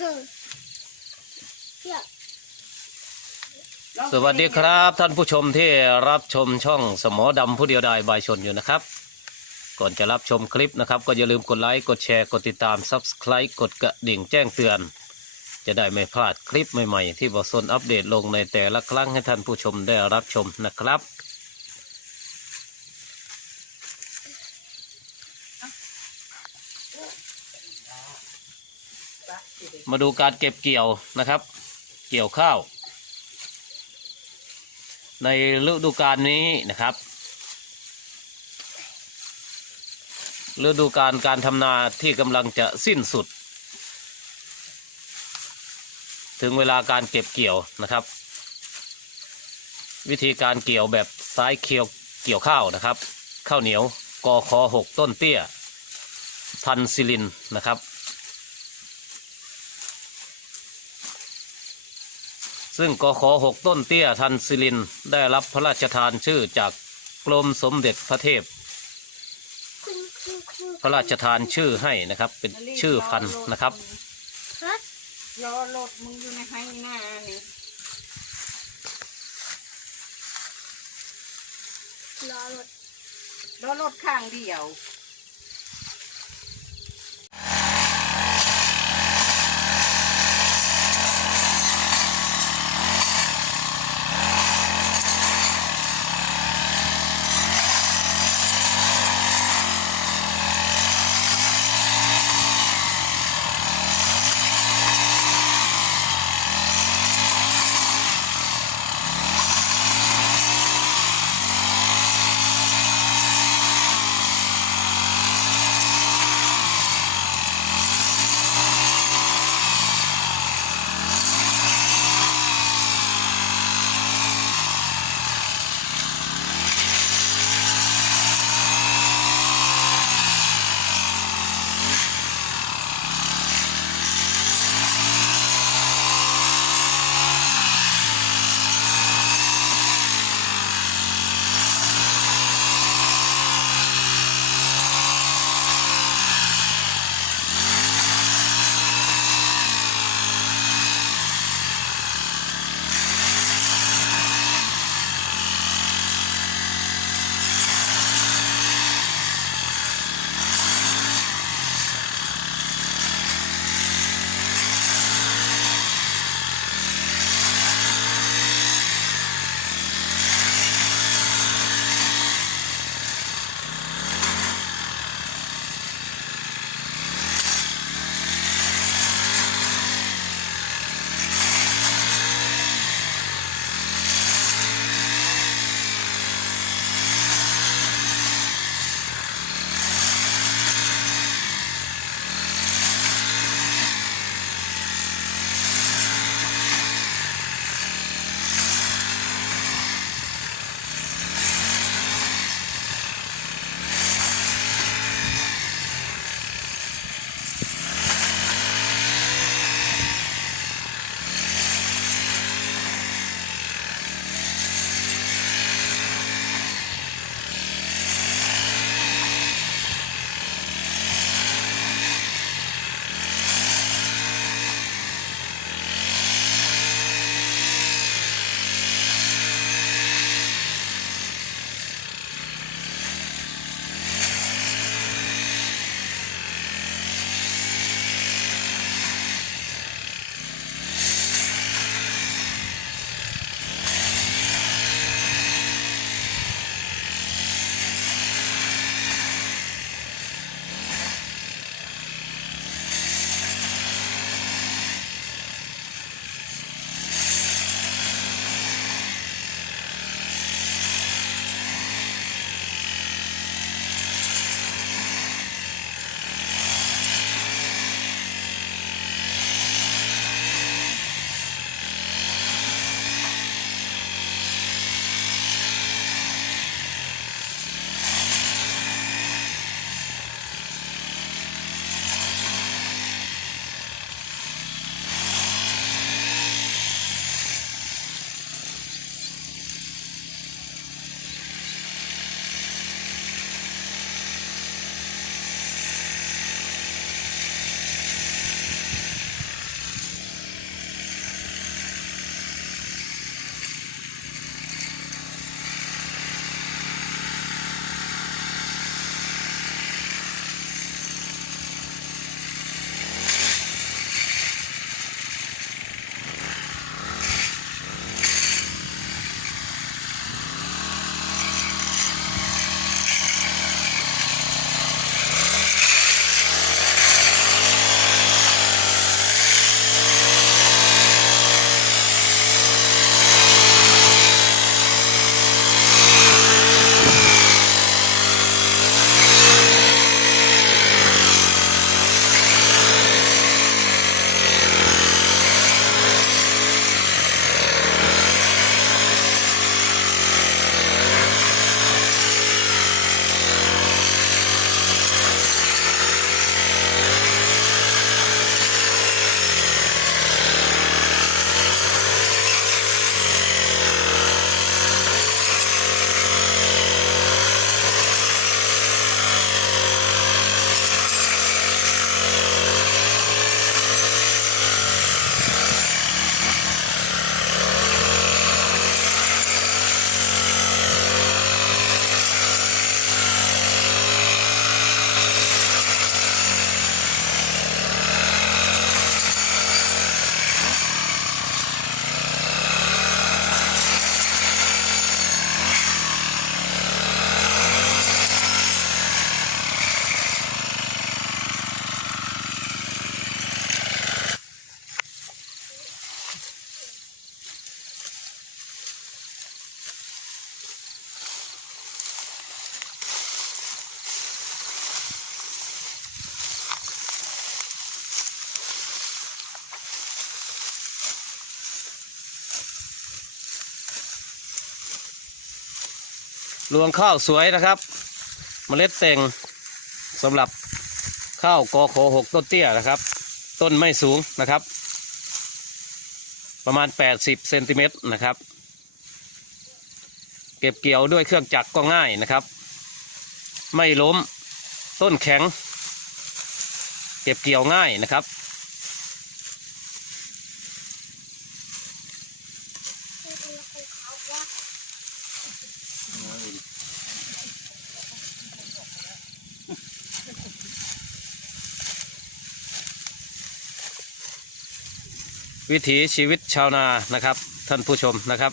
สวสวัสดีครับ ท่านผู้ชมที่รับชมช่องสมอดำผู้เดียวดายบายชนอยู่นะครับ ก่อนจะรับชมคลิปนะครับ ก็อย่าลืมกดไลค์กดแชร์กดติดตาม Subscribe กดกระดิ่งแจ้งเตือน จะได้ไม่พลาดคลิปใหม่ๆ ที่บอสนอัปเดตลงในแต่ละครั้งให้ท่านผู้ชมได้รับชมนะครับ มาดูการเก็บเกี่ยวนะครับ เกี่ยวข้าว ในฤดูกาลนี้นะครับฤดูกาลการทำนาที่กำลังจะสิ้นสุด ถึงเวลาการเก็บเกี่ยวนะครับ วิธีการเกี่ยวแบบซ้ายเคียวเกี่ยวข้าวนะครับ ข้าวเหนียวกอคอหกต้นเตี้ย พันซิลินนะครับ ซึ่งกขอหกต้นเตี้ยทันซิลินได้รับพระราชทานชื่อจากกรมสมเด็จพระเทพคุณคุณคุณพระราชทานชื่อให้นะครับ เป็นชื่อพันธุ์นะครับฮะรอรถมึงอยู่ในให้หน้านี่รอรถรอรถข้างเดียว รวงข้าวสวยนะครับเมล็ดเต่งสำหรับข้าวกอโคหกต้นเตี้ยนะครับ ต้นไม่สูงนะครับ ประมาณ 80เซนติเมตรนะครับ เก็บเกี่ยวด้วยเครื่องจักรก็ง่ายนะครับ ไม่ล้มต้นแข็ง เก็บเกี่ยวง่ายนะครับ วิถีชีวิตชาวนานะครับ ท่านผู้ชมนะครับ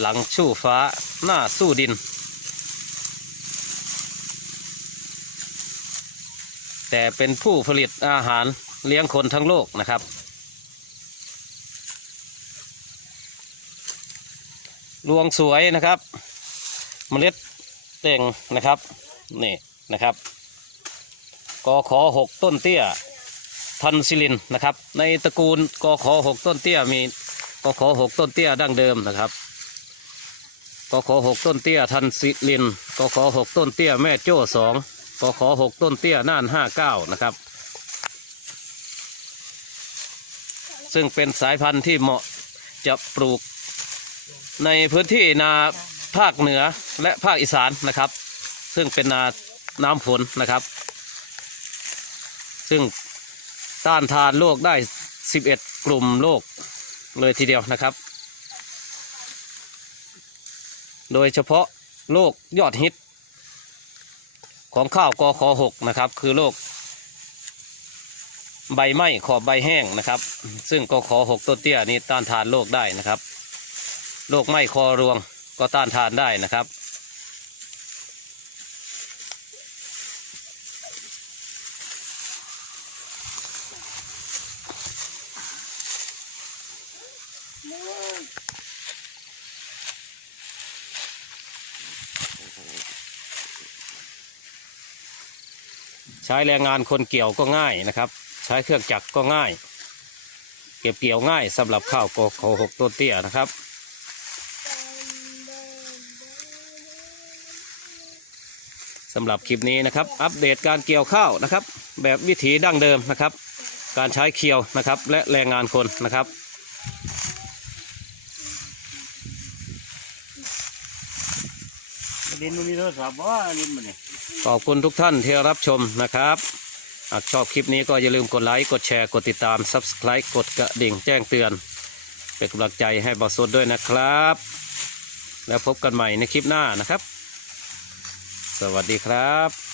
หลังชู่ฟ้าหน้าสู้ดิน แต่เป็นผู้ผลิตอาหารเลี้ยงคนทั้งโลกนะครับ รวงสวยนะครับเมล็ดเต่งนะครับ นี่นะครับกอขอหกต้นเตี้ย พันซิลินนะครับ ในตระกูลกอขอหกต้นเตี้ยมีกอขอหกต้นเตี้ยดั้งเดิมนะครับกอขอหกต้นเตี้ยทันซิลินกอขอหกต้นเตี้ยแม่โจ้สองกอขอหกต้นเตี้ยน่านห้าเก้านะครับ ซึ่งเป็นสายพันธุ์ที่เหมาะจะปลูกในพื้นที่นาภาคเหนือและภาคอีสานนะครับ ซึ่งเป็นนาน้ำฝนนะครับ ซึ่ง ต้านทานโรคได้ 11 กลุ่มโรคเลยทีเดียวนะครับ โดยเฉพาะโรคยอดฮิต ของข้าวกอคอหกนะครับ คือโรคใบไหม้ขอบใบแห้งนะครับ ซึ่งกอคอหกต้นเตี้ยนี้ต้านทานโรคได้นะครับโรคไหม้คอรวงก็ต้านทานได้นะครับ ใช้แรงงานคนเกี่ยวก็ง่ายนะครับ ใช้เครื่องจักรก็ง่าย เก็บเกี่ยวง่ายสำหรับข้าวโกอขอหกต้นเตี้ยนะครับสำหรับคลิปนี้นะครับ อัปเดตการเกี่ยวข้าวนะครับ แบบวิถีดั้งเดิมนะครับ การใช้เคียวนะครับ และแรงงานคนนะครับลินมันมีโทรศัพท์ว่าลินมันเนี่ย ขอบคุณทุกท่านที่รับชมนะครับหากชอบคลิปนี้ก็อย่าลืมกดไลค์ กดแชร์ กดติดตาม Subscribe กดกระดิ่งแจ้งเตือน เป็นกำลังใจให้บอสดด้วยนะครับ แล้วพบกันใหม่ในคลิปหน้านะครับ สวัสดีครับ